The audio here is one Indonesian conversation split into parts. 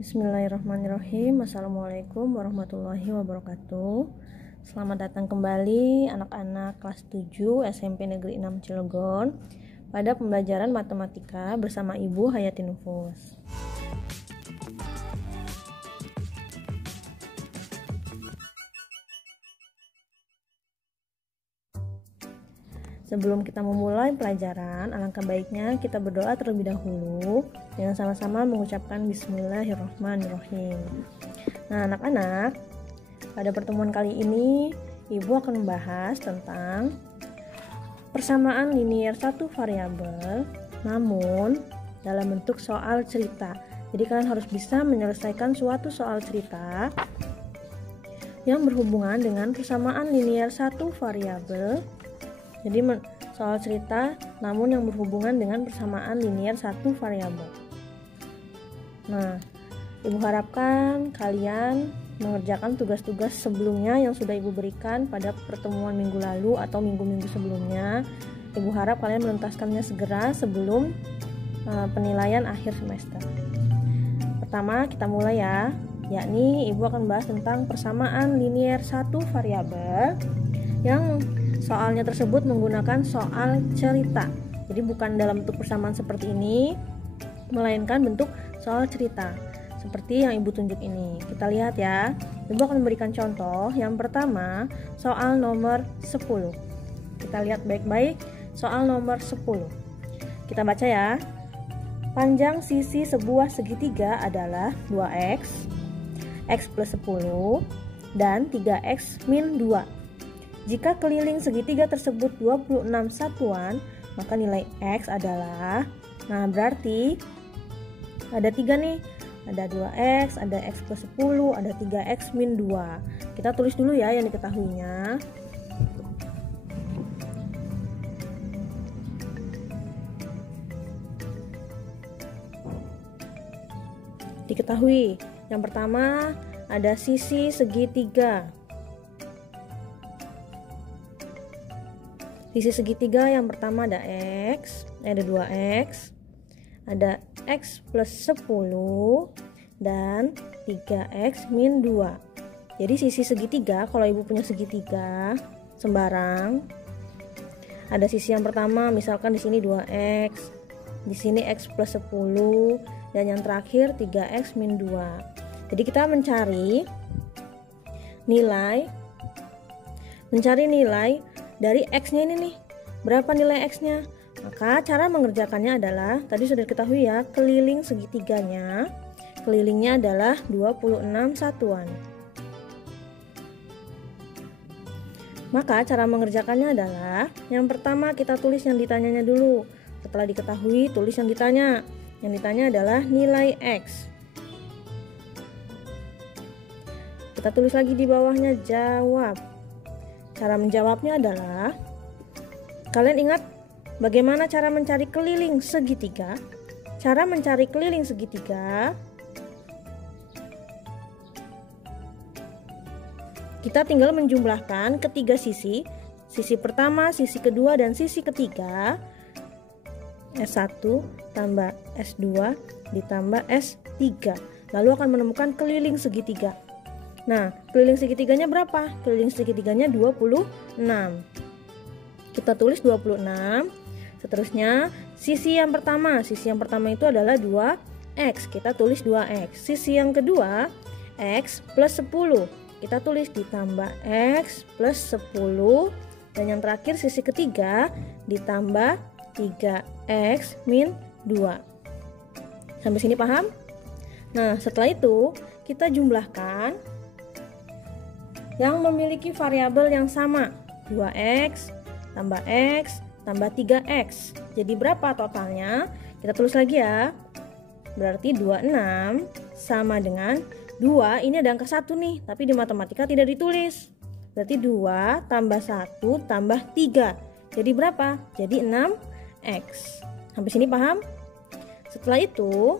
Bismillahirrahmanirrahim. Assalamualaikum warahmatullahi wabarakatuh. Selamat datang kembali anak-anak kelas 7 SMP Negeri 6 Cilegon pada pembelajaran matematika bersama Ibu Hayati Nufus. Sebelum kita memulai pelajaran, alangkah baiknya kita berdoa terlebih dahulu dengan sama-sama mengucapkan Bismillahirrahmanirrahim. Nah, anak-anak, pada pertemuan kali ini Ibu akan membahas tentang persamaan linier satu variabel namun dalam bentuk soal cerita. Jadi kalian harus bisa menyelesaikan suatu soal cerita yang berhubungan dengan persamaan linier satu variabel. Jadi soal cerita namun yang berhubungan dengan persamaan linier satu variabel. Nah, Ibu harapkan kalian mengerjakan tugas-tugas sebelumnya yang sudah Ibu berikan pada pertemuan minggu lalu atau minggu-minggu sebelumnya. Ibu harap kalian menuntaskannya segera sebelum penilaian akhir semester. Pertama, kita mulai ya, yakni Ibu akan bahas tentang persamaan linier satu variabel yang soalnya tersebut menggunakan soal cerita. Jadi bukan dalam bentuk persamaan seperti ini, melainkan bentuk soal cerita seperti yang Ibu tunjuk ini. Kita lihat ya. Ibu akan memberikan contoh. Yang pertama, soal nomor 10. Kita lihat baik-baik soal nomor 10. Kita baca ya. Panjang sisi sebuah segitiga adalah 2x, x plus 10, dan 3x min 2. Jika keliling segitiga tersebut 26 satuan, maka nilai X adalah, nah berarti ada 3 nih, ada 2X, ada X plus 10, ada 3X min 2. Kita tulis dulu ya yang diketahuinya. Diketahui, yang pertama ada sisi segitiga. Sisi segitiga yang pertama ada X, ada 2X, ada X plus 10, dan 3X min 2. Jadi sisi segitiga, kalau Ibu punya segitiga sembarang, ada sisi yang pertama, misalkan di sini 2X, di sini X plus 10, dan yang terakhir 3X min 2. Jadi kita mencari nilai dari X-nya ini nih. Berapa nilai X-nya? Maka cara mengerjakannya adalah, tadi sudah diketahui ya, keliling segitiganya. Kelilingnya adalah 26 satuan. Maka cara mengerjakannya adalah, yang pertama kita tulis yang ditanyanya dulu. Setelah diketahui, tulis yang ditanya. Yang ditanya adalah nilai X. Kita tulis lagi di bawahnya jawab. Cara menjawabnya adalah, kalian ingat bagaimana cara mencari keliling segitiga? Cara mencari keliling segitiga, kita tinggal menjumlahkan ketiga sisi. Sisi pertama, sisi kedua, dan sisi ketiga. S1 tambah S2 ditambah S3. Lalu akan menemukan keliling segitiga. Nah, keliling segitiganya berapa? Keliling segitiganya 26. Kita tulis 26. Seterusnya, sisi yang pertama itu adalah 2X. Kita tulis 2X. Sisi yang kedua, X plus 10. Kita tulis ditambah X plus 10. Dan yang terakhir, sisi ketiga ditambah 3X min 2. Sampai sini paham? Nah, setelah itu kita jumlahkan yang memiliki variabel yang sama, 2X tambah X tambah 3X. Jadi berapa totalnya? Kita tulis lagi ya. Berarti 26 sama dengan 2, ini ada angka 1 nih, tapi di matematika tidak ditulis. Berarti 2 tambah 1 tambah 3. Jadi berapa? Jadi 6X. Sampai sini paham? Setelah itu,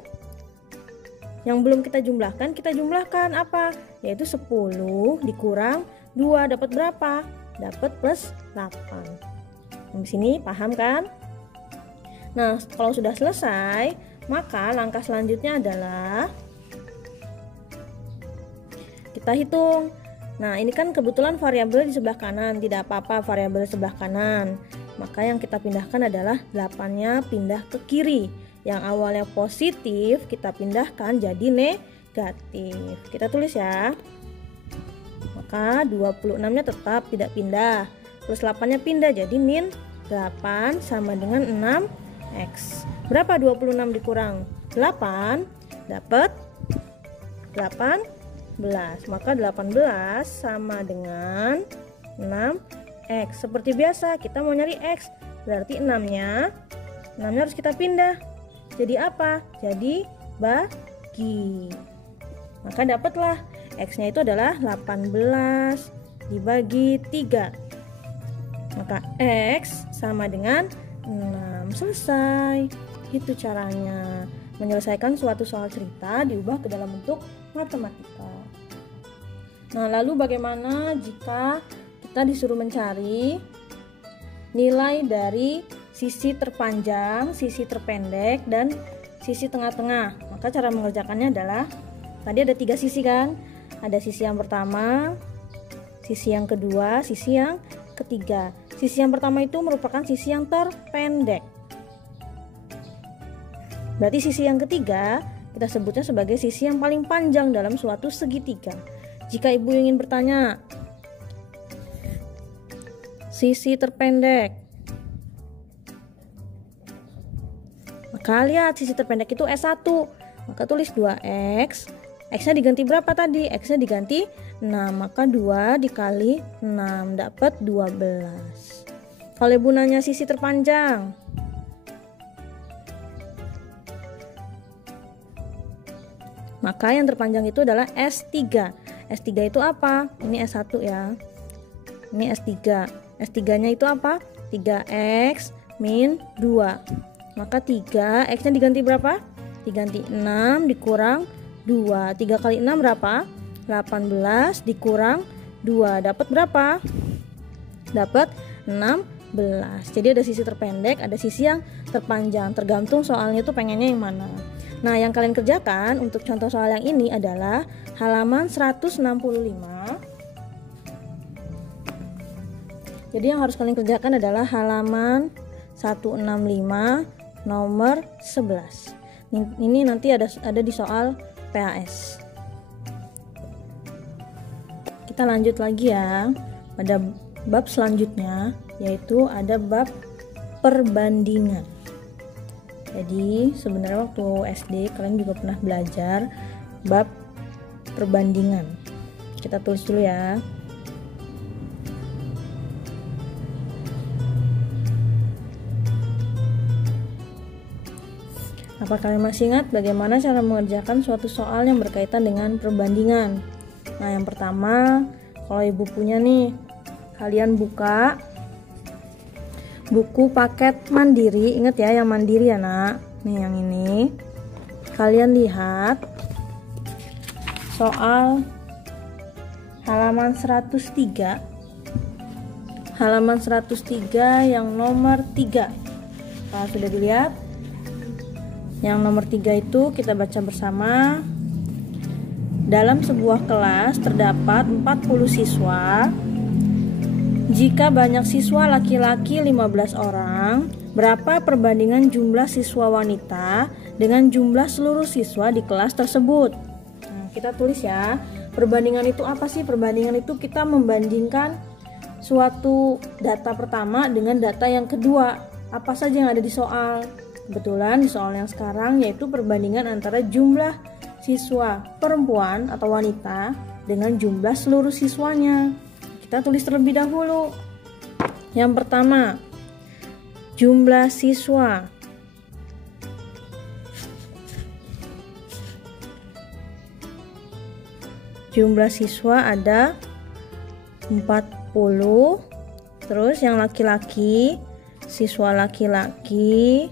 yang belum kita jumlahkan apa? Yaitu 10 dikurang 2 dapat berapa? Dapat plus 8. Di sini paham kan? Nah, kalau sudah selesai, maka langkah selanjutnya adalah kita hitung. Nah, ini kan kebetulan variabel di sebelah kanan, tidak apa-apa variabel sebelah kanan. Maka yang kita pindahkan adalah 8-nya pindah ke kiri. Yang awalnya positif kita pindahkan jadi negatif. Kita tulis ya. Maka 26-nya tetap tidak pindah. Plus 8-nya pindah jadi min 8 sama dengan 6x. Berapa 26 dikurang 8? Dapat 18. Maka 18 sama dengan 6x. Seperti biasa kita mau nyari x, berarti 6-nya harus kita pindah. Jadi apa? Jadi bagi. Maka dapatlah x-nya itu adalah 18 dibagi 3. Maka x sama dengan 6. Selesai. Itu caranya menyelesaikan suatu soal cerita diubah ke dalam bentuk matematika. Nah, lalu bagaimana jika kita disuruh mencari nilai dari sisi terpanjang, sisi terpendek, dan sisi tengah-tengah? Maka cara mengerjakannya adalah, tadi ada 3 sisi kan? Ada sisi yang pertama, sisi yang kedua, sisi yang ketiga. Sisi yang pertama itu merupakan sisi yang terpendek. Berarti sisi yang ketiga kita sebutnya sebagai sisi yang paling panjang dalam suatu segitiga. Jika ibu ingin bertanya, sisi terpendek, maka lihat sisi terpendek itu S1. Maka tulis 2x. X-nya diganti berapa tadi? X-nya diganti 6. Maka 2 dikali 6 dapat 12. Kalau ibu nanya sisi terpanjang, maka yang terpanjang itu adalah S3. S3 itu apa? Ini S1 ya. Ini S3. S3-nya itu apa? 3x min 2. Maka 3, x-nya diganti berapa? Diganti 6 dikurang 2. 3 kali 6 berapa? 18 dikurang 2. Dapat berapa? Dapat 16. Jadi ada sisi terpendek, ada sisi yang terpanjang. Tergantung soalnya itu pengennya yang mana. Nah, yang kalian kerjakan untuk contoh soal yang ini adalah halaman 165. Jadi yang harus kalian kerjakan adalah halaman 165 nomor 11. Ini nanti ada di soal PAS. Kita lanjut lagi ya pada bab selanjutnya, yaitu ada bab perbandingan. Jadi sebenarnya waktu SD kalian juga pernah belajar bab perbandingan. Kita tulis dulu ya. Apa kalian masih ingat bagaimana cara mengerjakan suatu soal yang berkaitan dengan perbandingan? Nah, yang pertama, kalau ibu punya nih, kalian buka buku paket mandiri. Ingat ya, yang mandiri ya nak. Nih yang ini. Kalian lihat soal halaman 103. Halaman 103 yang nomor 3. Nah, sudah dilihat? Yang nomor 3 itu kita baca bersama. Dalam sebuah kelas terdapat 40 siswa. Jika banyak siswa laki-laki 15 orang, berapa perbandingan jumlah siswa wanita dengan jumlah seluruh siswa di kelas tersebut? Nah, kita tulis ya. Perbandingan itu apa sih? Perbandingan itu kita membandingkan suatu data pertama dengan data yang kedua. Apa saja yang ada di soal? Kebetulan di soal yang sekarang yaitu perbandingan antara jumlah siswa perempuan atau wanita dengan jumlah seluruh siswanya. Kita tulis terlebih dahulu. Yang pertama, jumlah siswa. Jumlah siswa ada 40. Terus yang laki-laki, siswa laki-laki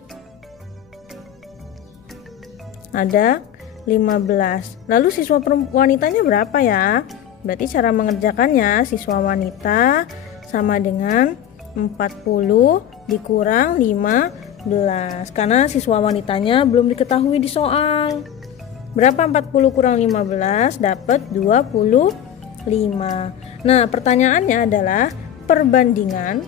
ada 15. Lalu siswa wanitanya berapa ya? Berarti cara mengerjakannya, siswa wanita sama dengan 40 dikurang 15. Karena siswa wanitanya belum diketahui di soal. Berapa 40 kurang 15? Dapat 25. Nah, pertanyaannya adalah perbandingan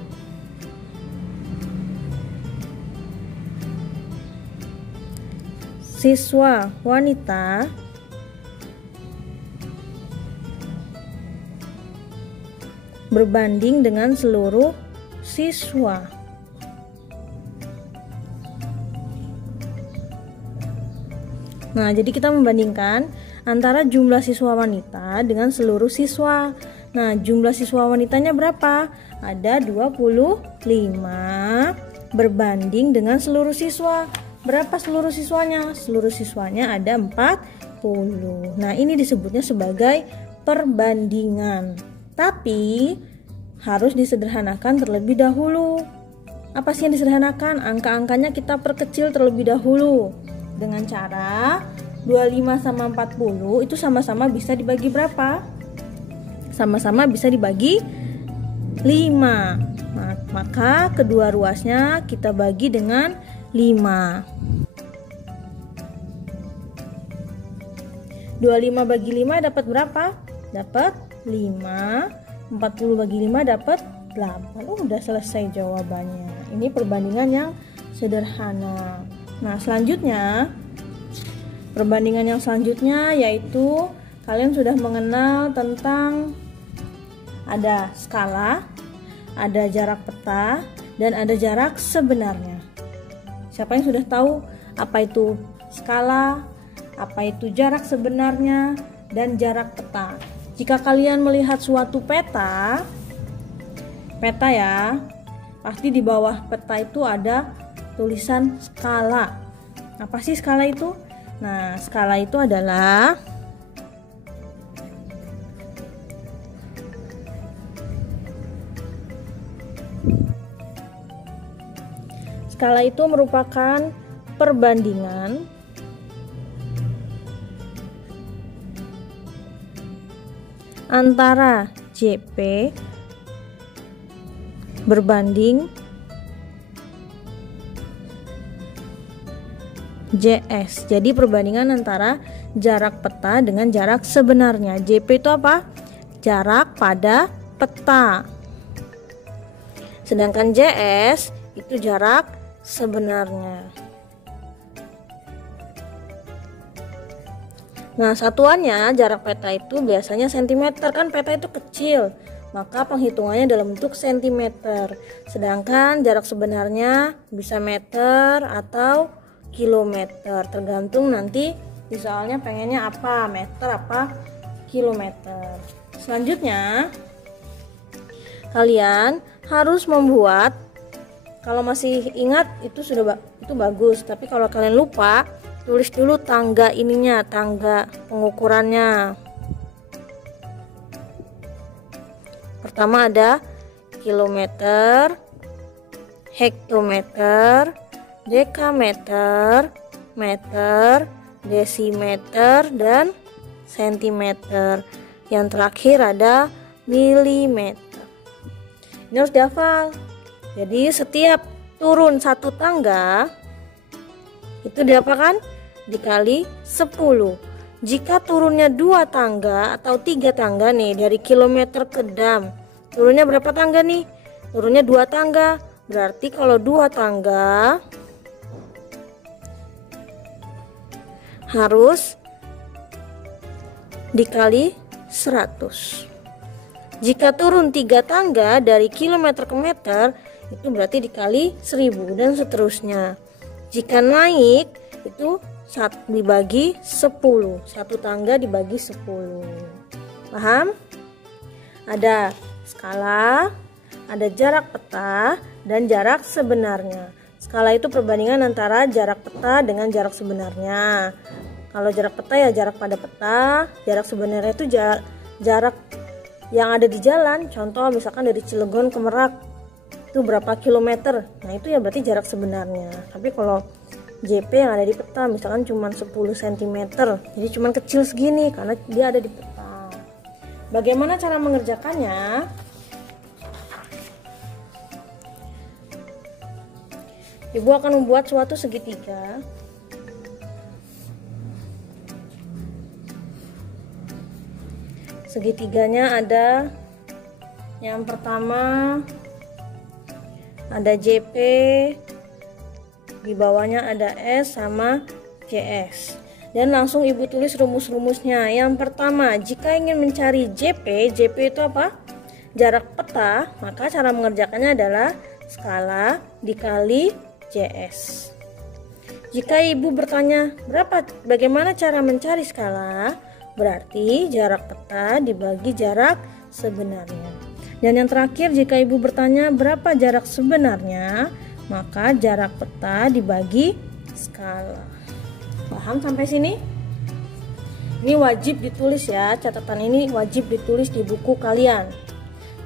siswa wanita berbanding dengan seluruh siswa. Nah, jadi kita membandingkan antara jumlah siswa wanita dengan seluruh siswa. Nah, jumlah siswa wanitanya berapa? Ada 25 berbanding dengan seluruh siswa. Berapa seluruh siswanya? Seluruh siswanya ada 40. Nah, ini disebutnya sebagai perbandingan. Tapi harus disederhanakan terlebih dahulu. Apa sih yang disederhanakan? Angka-angkanya kita perkecil terlebih dahulu. Dengan cara 25 sama 40 itu sama-sama bisa dibagi berapa? Sama-sama bisa dibagi 5. Maka kedua ruasnya kita bagi dengan 5. 25 bagi 5 dapat berapa? Dapat 5. 40 bagi 5 dapat 8. Udah selesai jawabannya. Ini perbandingan yang sederhana. Nah, selanjutnya perbandingan yang selanjutnya yaitu kalian sudah mengenal tentang ada skala, ada jarak peta, dan ada jarak sebenarnya. Siapa yang sudah tahu apa itu skala, apa itu jarak sebenarnya, dan jarak peta? Jika kalian melihat suatu peta ya, pasti di bawah peta itu ada tulisan skala. Apa sih skala itu? Nah, skala itu adalah merupakan perbandingan antara JP berbanding JS. Jadi perbandingan antara jarak peta dengan jarak sebenarnya. JP itu apa? Jarak pada peta. Sedangkan JS itu jarak sebenarnya. Nah, satuannya jarak peta itu biasanya cm, kan peta itu kecil, maka penghitungannya dalam bentuk cm. Sedangkan jarak sebenarnya bisa meter atau kilometer, tergantung nanti di soalnya pengennya apa, meter apa kilometer. Selanjutnya kalian harus membuat, kalau masih ingat itu bagus, tapi kalau kalian lupa, tulis dulu tangga ininya, tangga pengukurannya. Pertama ada kilometer, hektometer, dekameter, meter, desimeter, dan sentimeter. Yang terakhir ada milimeter. Ini harus dihafal. Jadi setiap turun satu tangga itu diapakan? Dikali 10. Jika turunnya 2 tangga atau 3 tangga nih, dari kilometer ke dam, turunnya berapa tangga nih? Turunnya 2 tangga. Berarti kalau 2 tangga harus dikali 100. Jika turun 3 tangga dari kilometer ke meter, itu berarti dikali 1000 dan seterusnya. Jika naik itu dibagi 10. 1 tangga dibagi 10. Paham? Ada skala, ada jarak peta, dan jarak sebenarnya. Skala itu perbandingan antara jarak peta dengan jarak sebenarnya. Kalau jarak peta ya jarak pada peta, jarak sebenarnya itu jarak yang ada di jalan. Contoh misalkan dari Cilegon ke Merak itu berapa kilometer. Nah, itu ya berarti jarak sebenarnya. Tapi kalau JP yang ada di peta misalkan cuma 10 cm, jadi cuma kecil segini karena dia ada di peta. Bagaimana cara mengerjakannya? Ibu akan membuat suatu segitiga. Segitiganya ada, yang pertama ada JP, di bawahnya ada S sama JS. Dan langsung ibu tulis rumus-rumusnya. Yang pertama, jika ingin mencari JP itu apa? Jarak peta, maka cara mengerjakannya adalah skala dikali JS. Jika ibu bertanya bagaimana cara mencari skala, berarti jarak peta dibagi jarak sebenarnya. Dan yang terakhir, jika ibu bertanya berapa jarak sebenarnya, maka jarak peta dibagi skala. Paham sampai sini? Ini wajib ditulis ya, catatan ini wajib ditulis di buku kalian.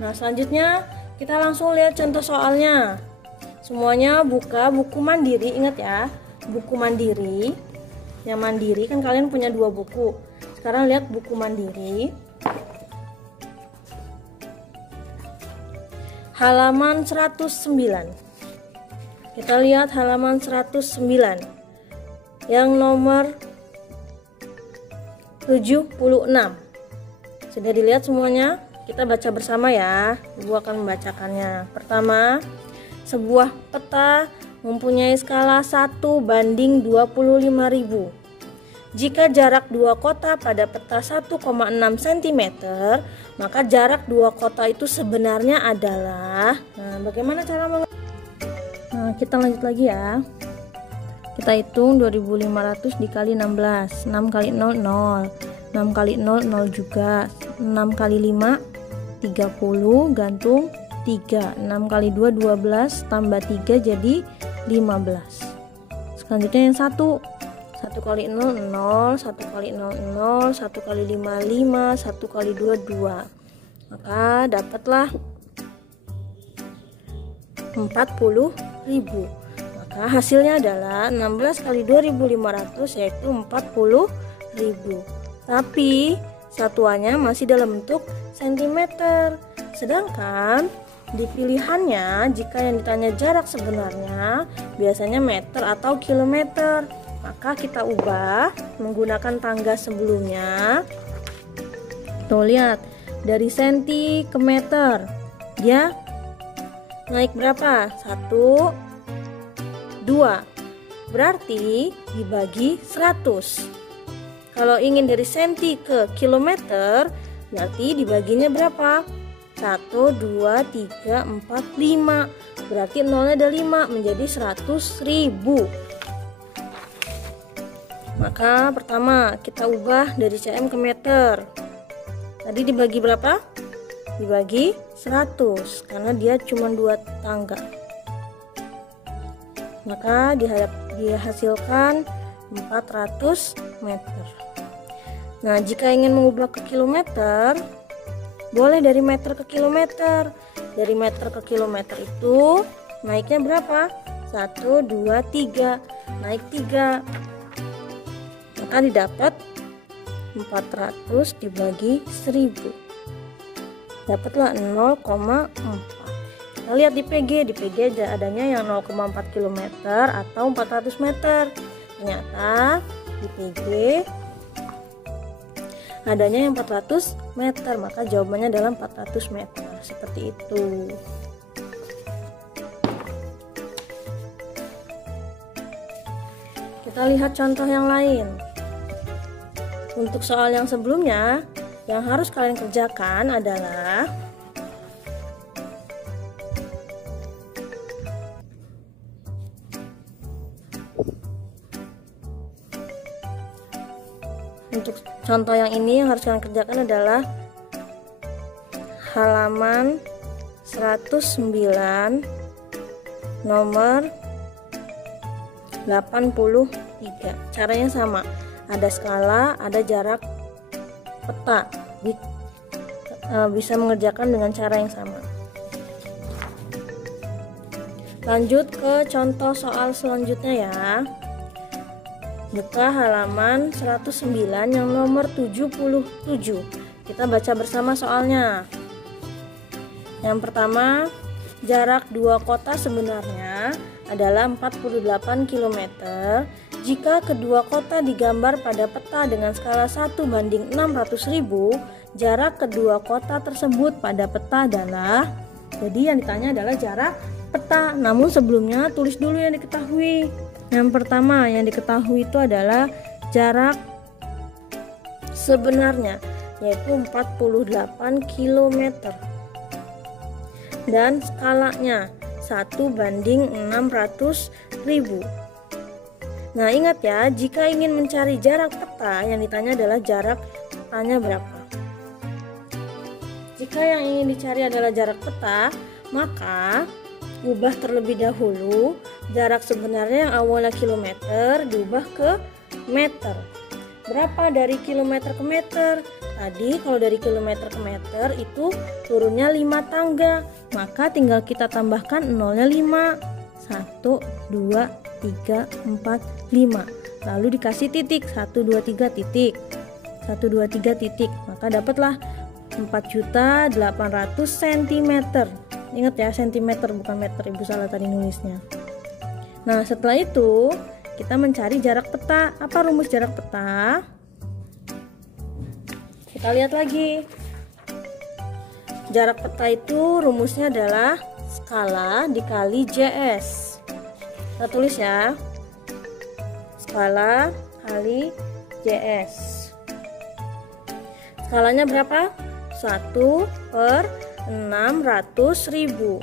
Nah, selanjutnya kita langsung lihat contoh soalnya. Semuanya buka buku mandiri, ingat ya, buku mandiri. Yang mandiri kan kalian punya 2 buku. Sekarang lihat buku mandiri. Halaman 109. Kita lihat halaman 109. Yang nomor 76. Sudah dilihat semuanya? Kita baca bersama ya. Ibu akan membacakannya. Pertama, sebuah peta mempunyai skala 1:25.000. Jika jarak 2 kota pada peta 1,6 cm, maka jarak 2 kota itu sebenarnya adalah. Nah, bagaimana cara Nah, kita lanjut lagi ya. Kita hitung 2500 dikali 16. 6 kali 0, 0. 6 kali 0, 0 juga. 6 kali 5, 30. Gantung 3. 6 kali 2, 12. Tambah 3 jadi 15. Selanjutnya yang 1. 1 kali 0, 0. 1 kali 0, 0. 1 kali 5, 5. 1 kali 2, 2. Maka dapatlah 40.000. Maka hasilnya adalah 16 kali 2500 yaitu 40.000. Tapi satuannya masih dalam bentuk cm. Sedangkan di pilihannya jika yang ditanya jarak sebenarnya biasanya meter atau kilometer. Maka kita ubah menggunakan tangga sebelumnya. Tuh lihat, dari senti ke meter dia naik berapa? 1, 2. Berarti dibagi 100. Kalau ingin dari senti ke kilometer, berarti dibaginya berapa? 1, 2, 3, 4, 5. Berarti nolnya ada 5, menjadi 100.000. Maka pertama kita ubah dari cm ke meter. Tadi dibagi berapa? Dibagi 100 karena dia cuma 2 tangga. Maka dihasilkan 400 meter. Nah, jika ingin mengubah ke kilometer, boleh dari meter ke kilometer. Dari meter ke kilometer itu naiknya berapa? 1, 2, 3. Naik 3. Maka didapat 400 dibagi 1000. Dapatlah 0,4. Kita lihat di PG adanya yang 0,4 km atau 400 meter. Ternyata di PG adanya yang 400 meter, maka jawabannya adalah 400 meter. Seperti itu. Kita lihat contoh yang lain. Untuk soal yang sebelumnya, yang harus kalian kerjakan adalah untuk contoh yang ini yang harus kalian kerjakan adalah halaman 109 nomor 83. Caranya sama, ada skala, ada jarak peta. Bisa mengerjakan dengan cara yang sama. Lanjut ke contoh soal selanjutnya ya. Buka halaman 109 yang nomor 77. Kita baca bersama soalnya. Yang pertama, jarak 2 kota sebenarnya adalah 48 km jika kedua kota digambar pada peta dengan skala 1:600.000 jarak kedua kota tersebut pada peta adalah, jadi yang ditanya adalah jarak peta. Namun sebelumnya tulis dulu yang diketahui. Yang pertama yang diketahui itu adalah jarak sebenarnya, yaitu 48 km. Dan skalanya 1:600.000. Nah, ingat ya, jika ingin mencari jarak peta, yang ditanya adalah jarak petanya berapa. Jika yang ingin dicari adalah jarak peta, maka ubah terlebih dahulu jarak sebenarnya yang awalnya kilometer diubah ke meter. Berapa dari kilometer ke meter? Tadi kalau dari kilometer ke meter itu turunnya 5 tangga, maka tinggal kita tambahkan nolnya 5. 1, 2, 3, 4, 5. Lalu dikasih titik 1, 2, 3 titik. 1, 2, 3 titik. Maka dapatlah 4.800.000 cm. Ingat ya, centimeter bukan meter, Ibu salah tadi nulisnya. Nah, setelah itu kita mencari jarak peta. Apa rumus jarak peta? Kita lihat lagi. Jarak peta itu rumusnya adalah skala dikali JS. Kita tulis ya. Skala kali JS. Skalanya berapa? 1/600.000.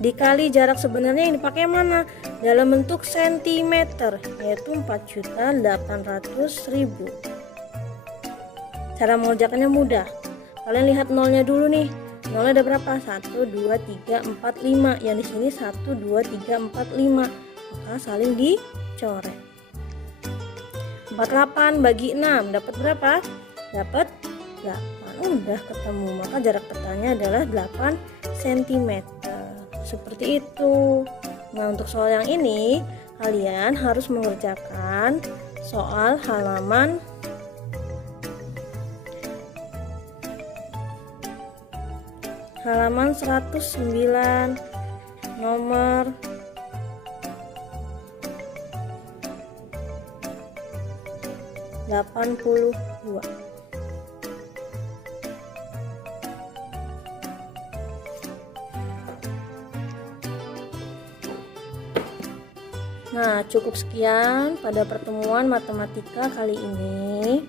Dikali jarak sebenarnya yang dipakai mana? Dalam bentuk sentimeter, yaitu 4.800.000. Cara mengerjakannya mudah. Kalian lihat nolnya dulu nih. Nolnya ada berapa? 1, 2, 3, 4, 5. Yang di sini 1, 2, 3, 4, 5. Maka saling dicoret. 48 bagi 6 dapat berapa? Dapat 8. Udah ketemu. Maka jarak petanya adalah 8 cm. Seperti itu. Nah, untuk soal yang ini kalian harus mengerjakan soal halaman 109 nomor 82. Nah, cukup sekian pada pertemuan matematika kali ini.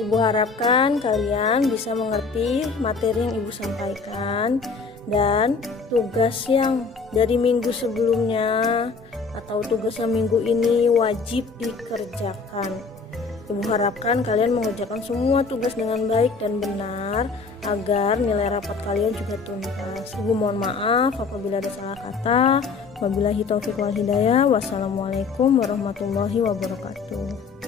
Ibu harapkan kalian bisa mengerti materi yang Ibu sampaikan, dan tugas yang dari minggu sebelumnya atau tugas yang minggu ini wajib dikerjakan. Ibu harapkan kalian mengerjakan semua tugas dengan baik dan benar agar nilai rapat kalian juga tuntas. Ibu mohon maaf apabila ada salah kata. Wabillahi taufiq wal hidayah. Wassalamualaikum warahmatullahi wabarakatuh.